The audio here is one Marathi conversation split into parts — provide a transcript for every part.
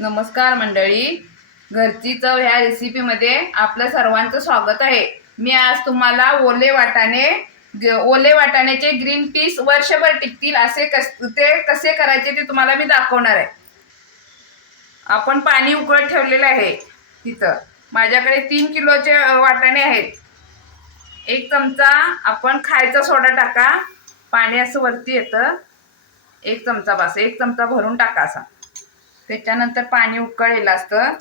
नमस्कार मंडळी, घरची चव ह्या रेसिपीमध्ये आपलं सर्वांचं स्वागत आहे। मी आज तुम्हाला ओले वाटाण्याचे ग्रीन पीस वर्षभर टिकतील असे कसे करायचे ते तुम्हाला मी दाखवणार आहे। आपण पाणी उकळत ठेवलेलं आहे। तिथं माझ्याकडे 3 किलोचे वाटाणे आहेत। 1 चमचा आपण खायचा सोडा टाका, पाणी असं वरती येतं। 1 चमचा बस, 1 चमचा भरून टाका असा। त्याच्यानंतर पाणी उकळलेलं असतं,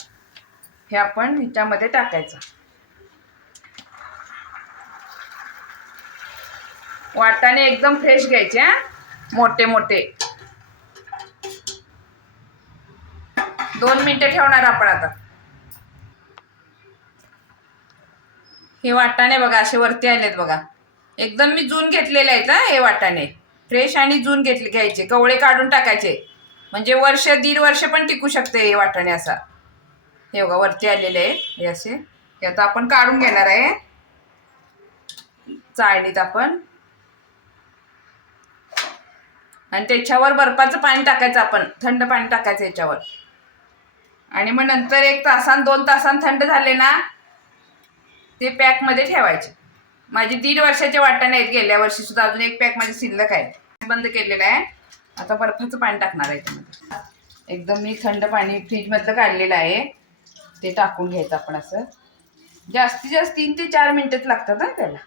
हे आपण ह्याच्यामध्ये टाकायचं। वाटाणे एकदम फ्रेश घ्यायचे, मोठे मोठे। 2 मिनिटं ठेवणार आपण आता। हे वाटाणे बघा असे वरती आलेत बघा, एकदम मी जून घेतलेले आहेत। हे वाटाणे फ्रेश आणि जून घ्यायचे, कवळे काढून टाकायचे, म्हणजे वर्ष दीड वर्ष पण टिकू शकते हे वाटाणे। असा हे बघा वरती आलेले आहे हे असे। हे आता आपण काढून घेणार आहे चाळणीत आपण, आणि त्याच्यावर बर्फाचं पाणी टाकायचं आपण, थंड पाणी टाकायचं याच्यावर। आणि मग नंतर 1 तासाने 2 तासाने थंड झाले ना, ते पॅक मध्ये ठेवायचे। माझे 1.5 वर्षाचे वाटाणे आहेत, गेल्या वर्षी सुद्धा अजून 1 पॅक मध्ये शिल्लक आहे। बंद केलेलं आहे। आता बर्फाचं पाणी टाकणार आहे त्यामध्ये। एकदम मी थंड पाणी फ्रीज मधलं काढलेलं आहे, ते टाकून घ्यायचं आपण असं। जास्तीत जास्त 3 ते 4 मिनिटच लागतात ना त्याला।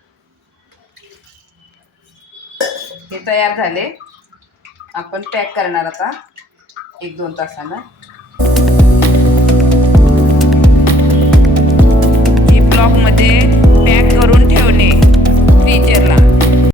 हे तयार झाले, आपण पॅक करणार आता 1-2 तासानं।